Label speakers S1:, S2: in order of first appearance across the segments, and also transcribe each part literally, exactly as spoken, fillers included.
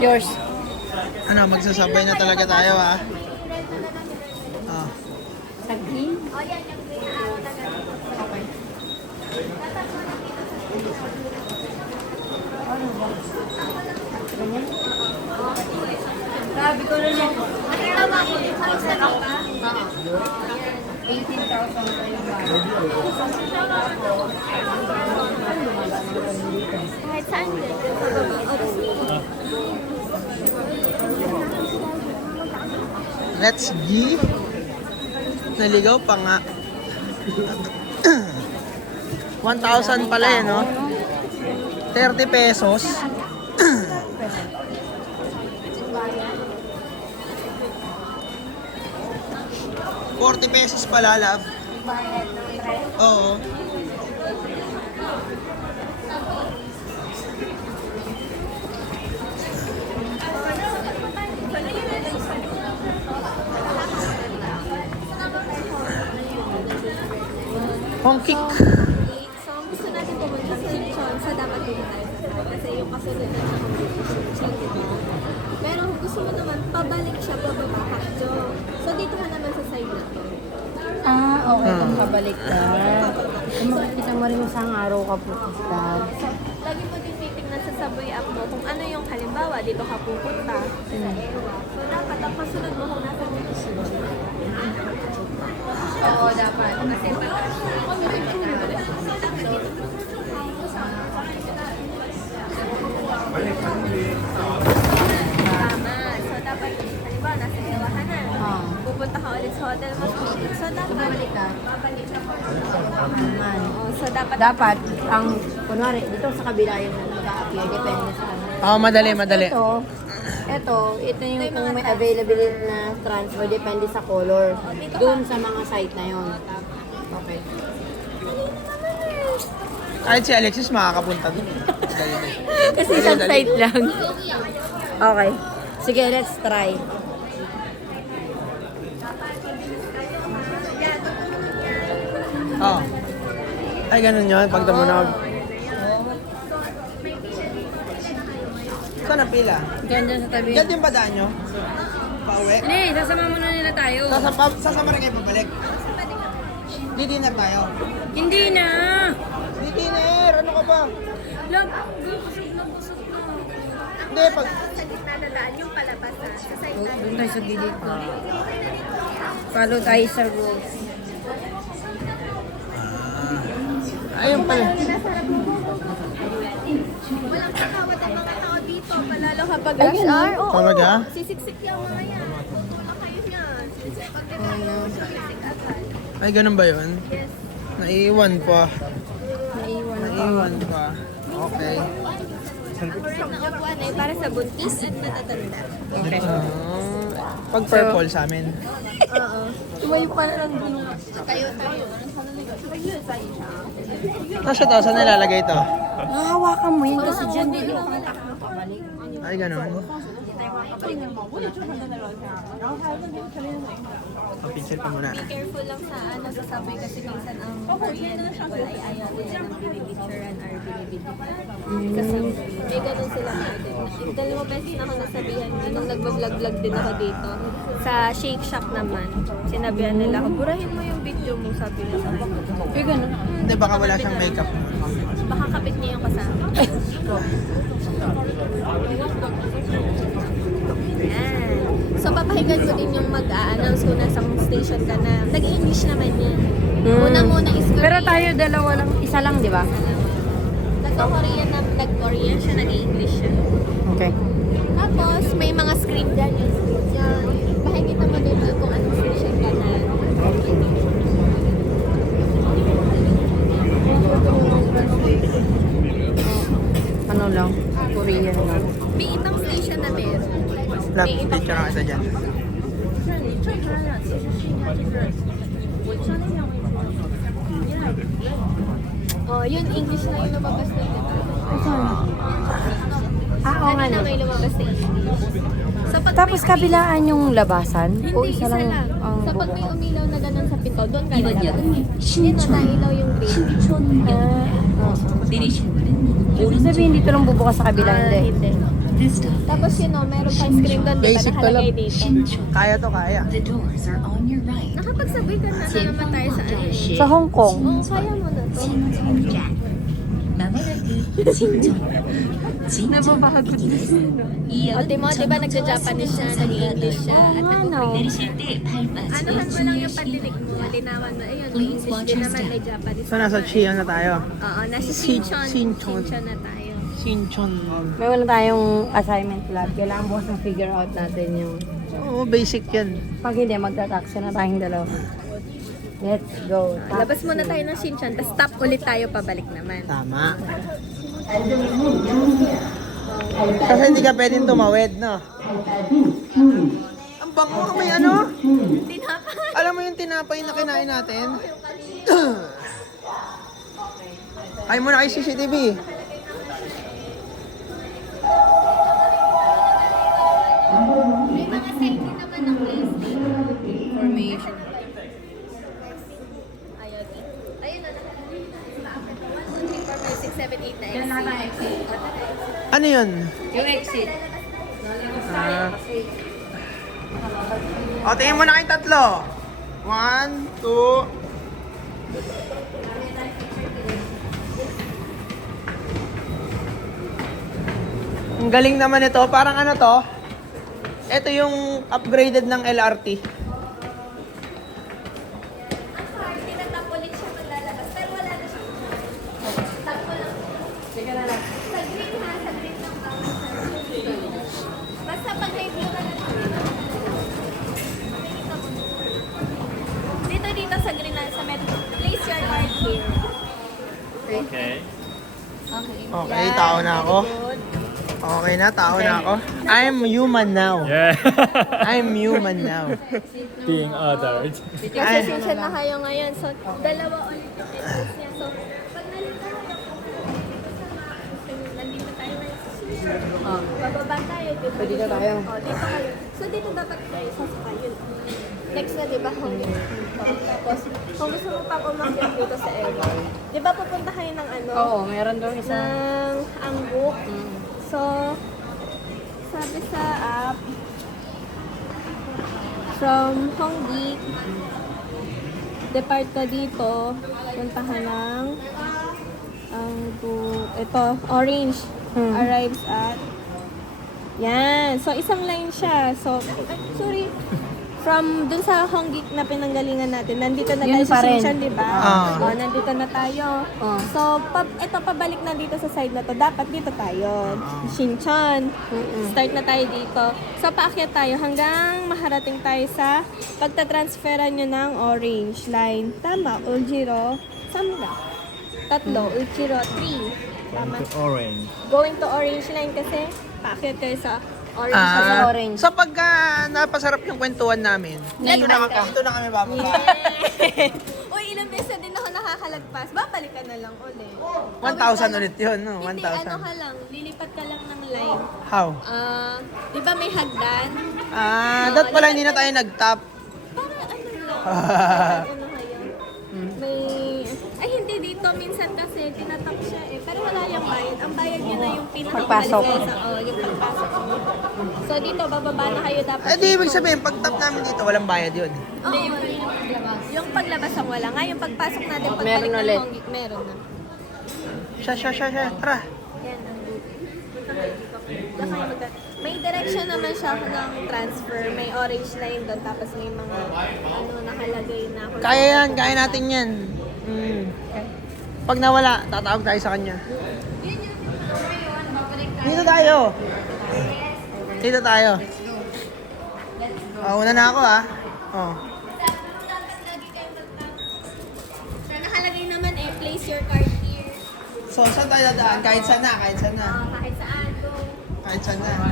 S1: Yours.
S2: Ano, magsasabay na talaga tayo ha. Ah.
S1: Sa green? Sabi ko rin yan. eighteen thousand kayo ba?
S3: Kahit saan din.
S2: Let's gi. Naligaw pa nga. one thousand pala eh, no? thirty pesos. forty pesos pala, love. Oo. Hong kick.
S3: So, ang gusto natin pumunta sa Lechon, sa dapat din tayo. Kasi yung kasunod na siya kung Lechon, diba? Pero kung gusto mo naman, pabalik siya, pababa ka, Jo. So, dito ka naman sa side na to.
S1: Ah, okay. Kung pabalik ka. Kung makikita mo rin kung saan araw ka pupunta.
S3: Lagi mo din titignan sa Subway app mo kung ano yung halimbawa, dito ka pupunta.
S1: Hmm.
S3: So, dapat ang kasunod mo kung nasa Lechon.
S1: Oo, dapat. Kasi
S3: Tama. So, dapat, halimbawa, nasa Ilawahan na.
S1: Ah.
S3: Pupunta ka ulit sa hotel mo. So, dapat,
S1: Bumalik ka.
S3: babalik ka.
S1: naman.
S3: Oh, so, dapat,
S1: Dapat, ang, kunwari, dito sa kabila yung mag-a-appear, depende sa ano.
S2: Oo, madali, madali.
S1: Ito, ito, ito yung kung may availability na transfer, depende sa color. Doon sa mga site na yon. Okay.
S2: Kahit si Alexis makakapunta dun.
S1: Kasi isang site lang. Okay. Sige, let's try.
S2: Oo. Ay, ganun yun. Pag tumunog. Saan ang pila?
S1: Diyan, dyan sa tabi.
S2: Diyan din ba daan nyo? Pauwi?
S1: Hindi, sasama muna nila tayo.
S2: Sasama, sasama rin kayo pabalik? Di dinner tayo.
S1: Hindi na!
S2: Di dinner! Ano ka ba?
S1: Lag, busog na, busog na.
S2: Hindi, pag...
S3: sa gitna na daan, yung palabas na. Sa side na.
S1: Doon tayo sa gilid ko. Follow tayo sa rules.
S2: Ayun pala.
S3: Walang kakawat ang mga tao dito. Palalo kapag rush hour. Oo.
S2: Talaga?
S3: Sisiksik yung mga yan. Pupunta kayo niyan. Pag tinawag, sisiksik agad.
S2: Ay, ganun ba yun?
S3: Yes.
S2: Naiiwan pa.
S1: Naiwan.
S2: Naiiwan pa. Okay.
S3: Ang upuan ay para sa buntis at matatanda.
S2: Ah, pag purple sa amin.
S3: Oo.
S1: Tumayo pa na lang dun.
S3: Tayo tayo.
S2: Tapos ito, saan nilalagay ito?
S1: Nakahawakan mo yun kasi dyan din yung patakbo pabalik.
S2: Ay, ganun. Ang pincel ko muna.
S3: Be careful lang sa ano sa subway kasi minsan ang Korean people ay ayaw nila ng binibicturean or binibidyohan. Kasi may ganun sila natin. Dalawang beses na ako nasabihan nung nagbablog-vlog din ako dito. Sa Shake Shack naman, sinabihan nila ako, burahin mo yung video mo, sabi nila sa akin.
S1: Eh, ganun.
S2: Hindi, baka wala siyang makeup.
S3: Baka kapit niya yung kasama. Yan. So, papahingan mo din yung mag-a-announce kung nasang station ka na. Nag-English naman yan. Una-muna is Korean.
S1: Pero tayo dalawa lang, isa lang, di ba?
S3: Nag-Korean na, nag-Korean siya, nag-English siya.
S1: Okay.
S3: Tapos, may mga screen dyan yung screen dyan. Pakikita mo din doon kung anong station ka na.
S1: Ano lang? Korean lang.
S3: May ibang station na meron.
S2: Love,
S3: May ibang
S2: picture ang isa dyan.
S3: Oh, yun, English na yung lumabas na yun.
S1: Ah, oo nga
S3: Kanina
S1: no.
S3: may lumabas na English. So, pag
S1: Tapos
S3: may
S1: kabilaan yung labasan?
S3: Hindi,
S1: O isa lang? ang
S3: So, pag may
S1: bubukas?
S3: umilaw na ganun sa pinto, doon ka lalabas. Yun na, nailaw yung green.
S1: Ah, oo. Ibig sabihin dito lang bubukas sa kabila,
S3: Ah,
S1: hindi?
S3: hindi. Tapos yun know, meron pang screen doon, di ba,
S2: Basic to
S3: nakalagay
S2: lang.
S3: dito.
S2: Kaya to, kaya.
S4: The doors are on your right.
S3: Nakapagsabay ka na, na naman tayo sa ano eh.
S1: Sa Hong Kong.
S3: Oo, kaya mo na to.
S4: Nababago
S3: O, di mo, di ba nagja-Japanese siya, nag-English siya, at
S1: Ano?
S3: anuhan mo lang yung pandinig mo, linawan mo, ayun, may English din naman, may Japanese.
S2: So, nasa Chiang na tayo.
S3: Oo, nasa
S2: Sin-
S3: Sinchon.
S2: Sinchon.
S3: Sinchon na tayo.
S2: Sinchon.
S1: May wala tayong assignment lab. Kailangan bukas na figure out natin yung...
S2: Oo, basic yan.
S1: Pag hindi, magta-taxi na tayong dalawa. Let's go.
S3: Ah, labas muna tayo ng Sinchon, tapos stop ulit tayo, pabalik naman.
S2: Tama. Kasi hindi ka pwedeng tumawid, no? Ang bango, may ano?
S3: Tinapay!
S2: Alam mo yung tinapay na kinain natin? Ay mo na kay C C T V.
S3: May mga side din naman ng place dito.
S1: Formation.
S3: Ayun. Ayun na lang. one, two, three, four, five, six, seven, eight, nine.
S2: Ano yun?
S1: Yung exit.
S2: Ah. O, tingin mo na kayong tatlo. One, two. Ang galing naman ito. Parang ano to? Ito yung upgraded ng L R T.
S3: Tinatap ulit siya maglalabas. Pero wala na siya. Tap ko lang.
S1: Sige na lang.
S3: Sa green ha, sa green lang tawag sa basta pag may blue na lang. Dito, dito sa green na, sa med. Place your card here.
S5: Okay.
S3: Okay.
S2: Okay, tao na ako. Okay na, tao na ako. I'm human now.
S5: Yeah.
S2: I'm human now.
S5: Being othered.
S3: Kasi sinsiya na kayo ngayon. So, dalawa ulit yung entrance niya. So, pag nalito na nandito tayo na
S1: Oh.
S3: bababa tayo. Dito,
S1: So, dito tayo.
S3: Oh, dito kayo. So, dito dapat kayo sasakay yun. Next na, di ba, Hong Kong? Tapos, kung gusto mo pang umakyat dito sa Ewan, di ba pupunta kayo ng ano?
S1: Oo, meron doon isa.
S3: Ng Angbuk. So, sabi sa app, from Honggi, depart ka dito, puntahan ng ang ito, orange,
S1: Hmm.
S3: arrives at, yan. So, isang line siya. So, ay, sorry. From dun sa Honggi na pinanggalingan natin, nandito na
S1: Yun
S3: tayo sa
S1: pa rin.
S3: Sinshan, di ba?
S2: Ah.
S3: Oh, nandito na tayo.
S1: Oh.
S3: So, pa, ito, pabalik na dito sa side na to. Dapat dito tayo. Shinchan. Start na tayo dito. So, paakyat tayo hanggang maharating tayo sa pagtatransferan nyo ng orange line. Tama, Uljiro. Samga. Tatlo, Uljiro, three. Tama.
S5: Orange.
S3: Going to orange line kasi paakyat kayo sa orange.
S2: Ah,
S1: orange.
S2: so pagka napasarap yung kwentuhan namin, dito na,
S3: Naipan ka.
S2: dito na kami bababa.
S3: Yeah. Uy, ilang beses din ako nakakalagpas. Babalik ka na lang ulit.
S2: one thousand ulit yun, no? one
S3: Hindi, ano
S2: thousand.
S3: ka lang, lilipat ka lang ng line.
S2: How?
S3: Ah, di ba may hagdan?
S2: Ah, dat pala hindi na tayo nag-top.
S3: Para ano lang. ano kayo? May, ay hindi dito, minsan kasi tinatap siya eh. Pero wala yung bayad. Ang bayad yun na yung
S1: Pagpasok.
S3: pinakabalik sa, oh, yung pagpasok. So dito, bababa na kayo dapat.
S2: Eh di ibig
S3: dito.
S2: sabihin, pag top namin dito, walang bayad yun.
S3: Oo, yung paglabas ang wala. Nga, yung pagpasok natin, pagbalik
S1: Meron
S3: ng
S1: ulit.
S3: Honggi, meron na.
S2: Siya, siya, siya, siya. Tara.
S3: Yan ang book. Punta kayo dito. Diyan kayo magka- May direction naman siya ng transfer. May orange line doon. Tapos may mga ano nakalagay na.
S2: Kaya yan, kaya natin yan. Mm. Pag nawala, tatawag tayo sa kanya. Dito tayo. Dito tayo. Oh, una na ako ah. Oh.
S3: So, nakalagay naman eh, place your card here.
S2: So, saan tayo dadaan? Kahit saan na, kahit saan na.
S3: Uh, kahit saan. Go.
S2: Kahit saan na.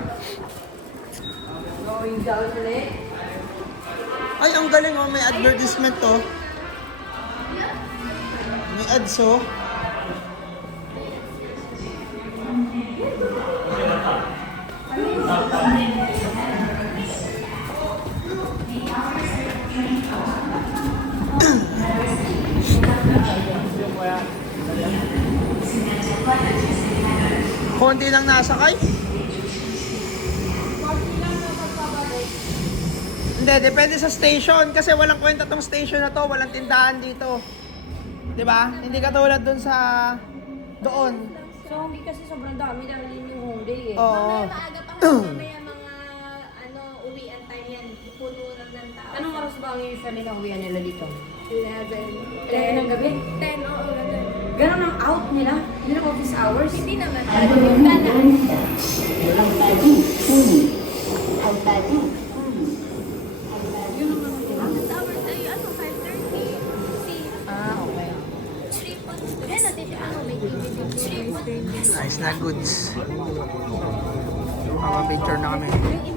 S1: Going down ulit.
S2: Ay, ang galing oh, may advertisement to. May ads oh. Konti lang nasakay. Hindi, depende sa station. Kasi walang kwenta tong station na to. Walang tindahan dito. Di ba? Hindi katulad dun sa... Doon.
S1: So, hindi kasi sobrang dami dahil yun yung whole day eh.
S2: Oo.
S3: Mamaya maaga pa kasi mamaya mga ano, uwian time yan. Puno lang ng tao.
S1: Anong oras ba ang usually na uwian nila dito?
S3: eleven.
S1: eleven ng gabi?
S3: ten, oo, ganun.
S1: Ganon ang out nila? Hindi na office hours?
S3: Hindi naman. Pero yung dala. Office hours ay ano, five thirty. six.
S1: Ah, okay.
S3: three po. Yan natin siya. Ano, may T V din. three po.
S2: Nice na goods. Mama picture na kami.
S3: Yung